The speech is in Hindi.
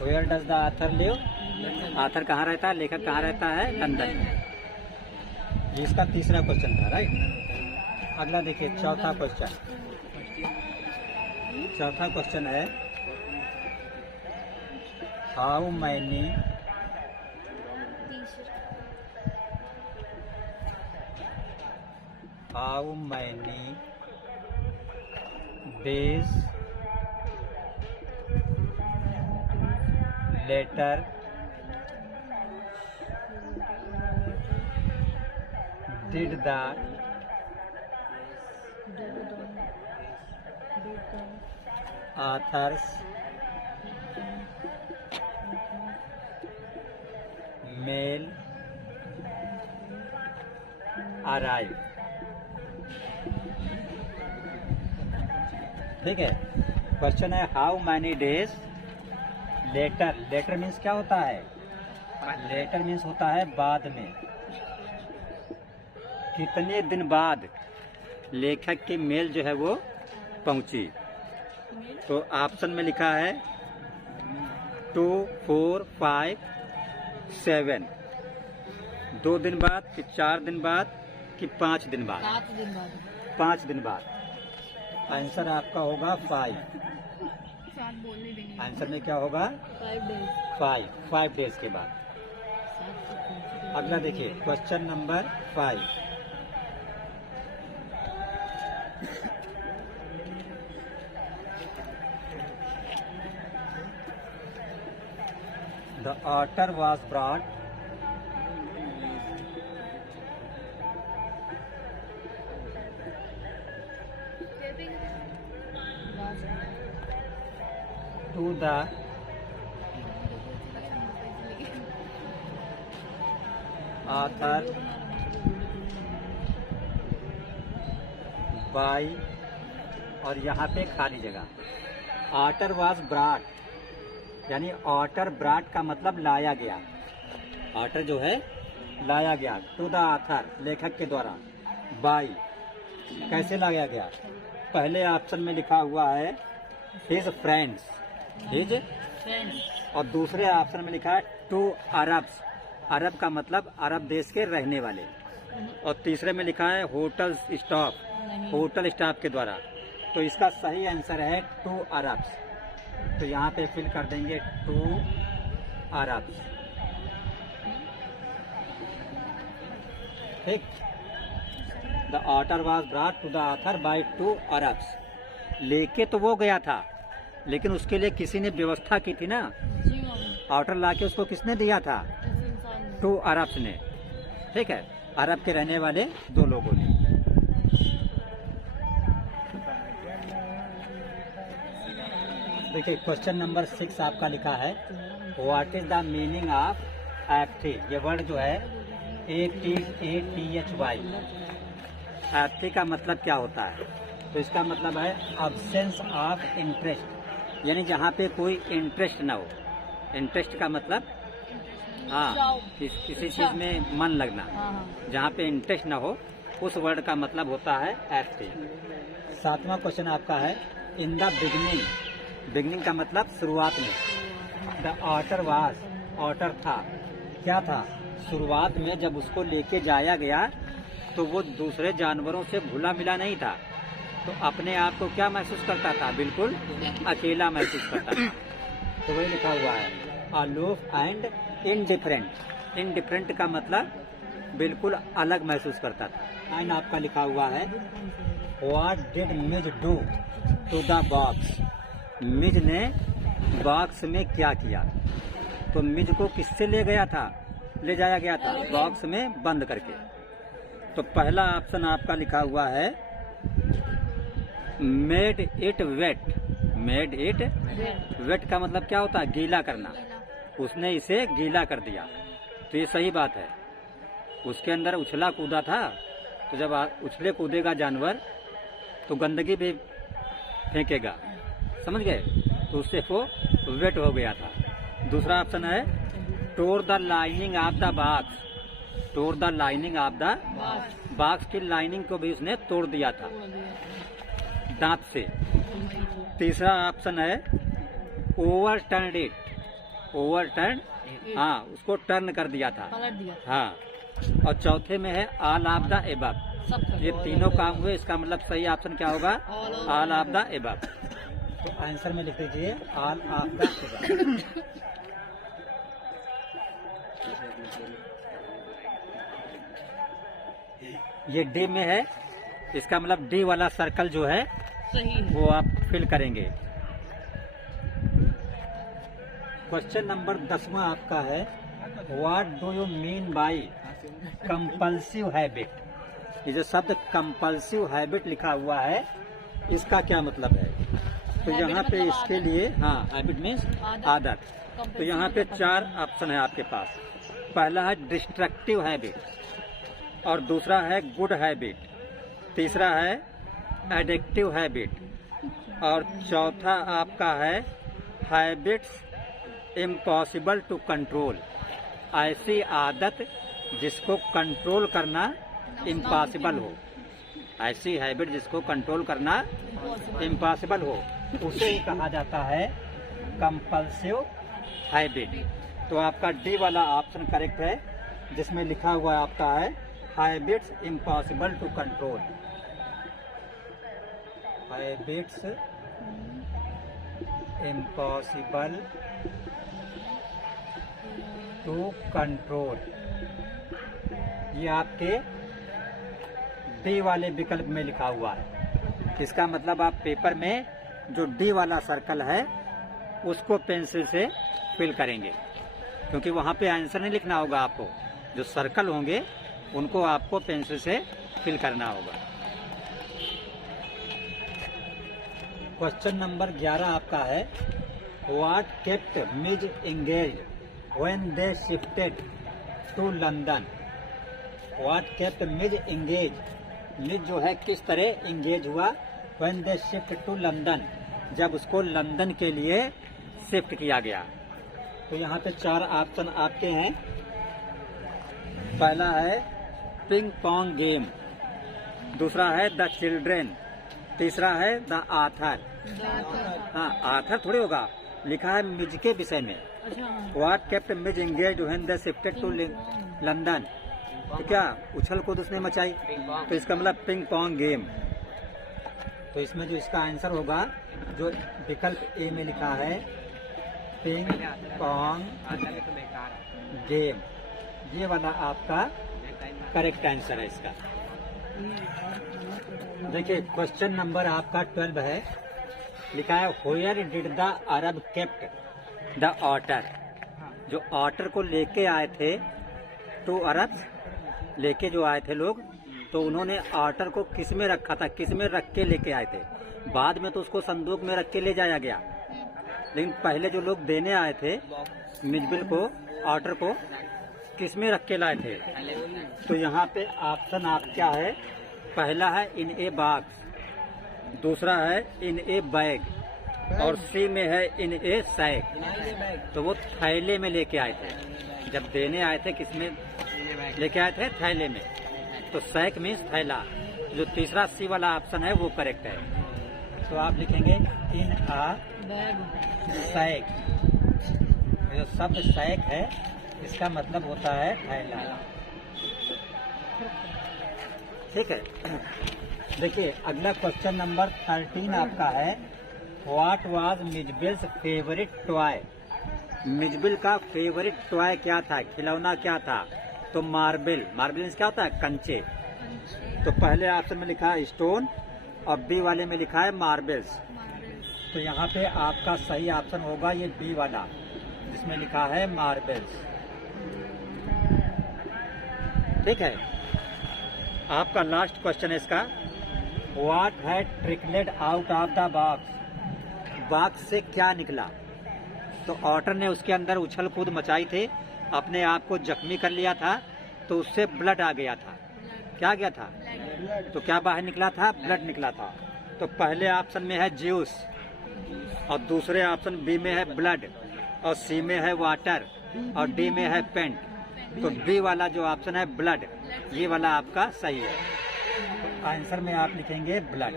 Where does the author live. Author कहाँ रहता है, लेखक कहाँ रहता है, लंदन में। ये इसका तीसरा क्वेश्चन था, राइट। अगला देखिए चौथा क्वेश्चन। चौथा क्वेश्चन है how many days later did the authors mail arrive. ठीक है, क्वेश्चन है how many days later. Later means क्या होता है, लेटर मीन्स होता है बाद में। कितने दिन बाद लेखक की मेल जो है वो पहुंची। तो ऑप्शन में लिखा है 2, 4, 5, 7। 2 दिन बाद कि 4 दिन बाद कि 5 दिन बाद। 5 दिन बाद। आंसर आपका होगा 5। आंसर में क्या होगा 5 डेज के बाद। अगला देखिए question number 5। The otter was brought to the author by, और यहाँ पे खाली जगह। ऑटर वाज ब्राट, यानी ऑटर ब्राट का मतलब लाया गया। ऑटर जो है लाया गया, टू द ऑथर लेखक के द्वारा, बाय कैसे लाया गया। पहले ऑप्शन में लिखा हुआ है हिज फ्रेंड्स, हिज, और दूसरे ऑप्शन में लिखा है टू अरब्स। अरब का मतलब अरब देश के रहने वाले। और तीसरे में लिखा है होटल स्टाफ, होटल स्टाफ के द्वारा। तो इसका सही आंसर है टू अरब्स। तो यहाँ पे फिल कर देंगे टू अरब्स। ठीक। The author was brought to the author by 2 Arabs. लेके तो वो गया था, लेकिन उसके लिए किसी ने व्यवस्था की थी ना। ऑटर लाके उसको किसने दिया था, 2 अरब्स ने। ठीक है, अरब के रहने वाले 2 लोगों ने। देखिए क्वेश्चन नंबर 6 आपका लिखा है what is the meaning of apathy. ये वर्ड जो है APATHY, एप्थी का मतलब क्या होता है। तो इसका मतलब है अब्सेंस ऑफ इंटरेस्ट, यानी जहाँ पे कोई इंटरेस्ट ना हो। इंटरेस्ट का मतलब हाँ किसी चीज में मन लगना, जहाँ पे इंटरेस्ट ना हो, उस वर्ड का मतलब होता है एप्थी। 7वां क्वेश्चन आपका है इन द बिगिनिंग। बिगिनिंग का मतलब शुरुआत में। द ऑटर वाज, ऑटर था, क्या था, शुरुआत में जब उसको लेके जाया गया तो वो दूसरे जानवरों से घुला मिला नहीं था। तो अपने आप को क्या महसूस करता था, बिल्कुल अकेला महसूस करता था। तो वही लिखा हुआ है अलूफ एंड इनडिफरेंट। इनडिफरेंट का मतलब बिल्कुल अलग महसूस करता था। एंड आपका लिखा हुआ है what did Mij do to the box. Mij ने बॉक्स में क्या किया। तो मिज को किससे ले गया था, ले जाया गया था बॉक्स में बंद करके। तो पहला ऑप्शन आपका लिखा हुआ है made it wait. Made it wait का मतलब क्या होता है, गीला करना। उसने इसे गीला कर दिया। तो ये सही बात है। उसके अंदर उछला कूदा था, तो जब उछले कूदेगा जानवर तो गंदगी भी फेंकेगा, समझ गए। तो उससे वो वेट हो गया था। दूसरा ऑप्शन है टोर the lining of the box. Tour the lining of the box की लाइनिंग को भी उसने तोड़ दिया था दांत से। तीसरा ऑप्शन है ओवर टर्न इट। ओवरटर्न, हाँ उसको टर्न कर दिया था, पलट दिया। हाँ। और चौथे में है ऑल ऑफ द एबव। सब ये तीनों काम हुए, इसका मतलब सही ऑप्शन क्या होगा? All of the above. तो आंसर में लिख दीजिए ऑल ऑफ द एबव। ये डी में है, इसका मतलब डी वाला सर्कल जो है सही है। वो आप फिल करेंगे। क्वेश्चन नंबर 10वां आपका है, what do you mean by compulsive habit? ये जो शब्द कंपल्सिव हैबिट लिखा हुआ है, इसका क्या मतलब है? तो यहाँ पे इसके लिए, हाँ हैबिट मीन्स आदत। तो यहाँ पे 4 ऑप्शन है आपके पास। पहला है डिस्ट्रक्टिव हैबिट, और दूसरा है गुड हैबिट, तीसरा है एडिक्टिव हैबिट, और चौथा आपका है हैबिट्स इम्पॉसिबल टू कंट्रोल। ऐसी आदत जिसको कंट्रोल करना इम्पॉसिबल हो, ऐसी हैबिट जिसको कंट्रोल करना इम्पॉसिबल हो, उसे ही कहा जाता है कंपल्सिव हैबिट। तो आपका डी वाला ऑप्शन करेक्ट है, जिसमें लिखा हुआ आपका है habits impossible to control. Habits impossible to control, ये आपके डी वाले विकल्प में लिखा हुआ है। इसका मतलब आप पेपर में जो डी वाला सर्कल है उसको पेंसिल से फिल करेंगे, क्योंकि वहाँ पे आंसर नहीं लिखना होगा आपको, जो सर्कल होंगे उनको आपको पेंसिल से फिल करना होगा। क्वेश्चन नंबर 11 आपका है, what kept Mij engaged when they shifted to London? What kept Mij engage, Mij जो है किस तरह एंगेज हुआ, when they shift to London, जब उसको लंदन के लिए शिफ्ट किया गया। तो यहाँ पे 4 ऑप्शन आपके हैं। पहला है पिंग पोंग गेम, दूसरा है द चिल्ड्रेन, तीसरा है द आथर। हाँ आथर थोड़ी होगा, लिखा है मिज के विषय में। What kept Mij engage when they shifted to London, तो क्या उछल कूद उसने मचाई, तो इसका मतलब पिंग पोंग गेम। तो इसमें जो इसका आंसर होगा, जो विकल्प ए में लिखा है पिंग पोंग गेम, ये वाला आपका करेक्ट आंसर है इसका। देखिए क्वेश्चन नंबर आपका 12 है, लिखा है where did the Arab kept the author? जो ऑटर को लेके आए थे, तो अरब लेके जो आए थे लोग, तो उन्होंने ऑटर को किस में रखा था, किस में रख के लेके आए थे? बाद में तो उसको संदूक में रख के ले जाया गया, लेकिन पहले जो लोग देने आए थे मिजबिल को, ऑटर को, किस में रख के लाए थे? तो यहाँ पे ऑप्शन आप क्या है, पहला है इन ए बॉक्स, दूसरा है इन ए बैग, और सी में है इन ए सैक। तो वो थैले में लेके आए थे, जब देने आए थे किस में लेके आए थे? थैले में। तो सैक मीन्स थैला। जो तीसरा सी वाला ऑप्शन है वो करेक्ट है। तो आप लिखेंगे इन आ सैक। जो शब्द सैक है इसका मतलब होता है थैला। ठीक है, देखिए अगला क्वेश्चन नंबर 13 आपका है, what was Mijbil's favourite toy? Mijbil का फेवरेट टॉय क्या था, खिलौना क्या था? तो मार्बल। मार्बल क्या होता है? कंचे। तो पहले ऑप्शन में लिखा है स्टोन, और बी वाले में लिखा है मार्बल्स। तो यहाँ पे आपका सही ऑप्शन होगा ये बी वाला, जिसमें लिखा है मार्बल्स। ठीक है, आपका लास्ट क्वेश्चन है इसका, what had trickled out of the box? Box से क्या निकला? तो ऑटर ने उसके अंदर उछल कूद मचाई थी, अपने आप को जख्मी कर लिया था, तो उससे ब्लड आ गया था। क्या गया था? तो क्या बाहर निकला था? ब्लड निकला था। तो पहले ऑप्शन में है ज्यूस, और दूसरे ऑप्शन बी में है ब्लड, और सी में है वाटर, और डी में है पेंट। तो बी वाला जो ऑप्शन है ब्लड, ये वाला आपका सही है। तो आंसर में आप लिखेंगे ब्लड।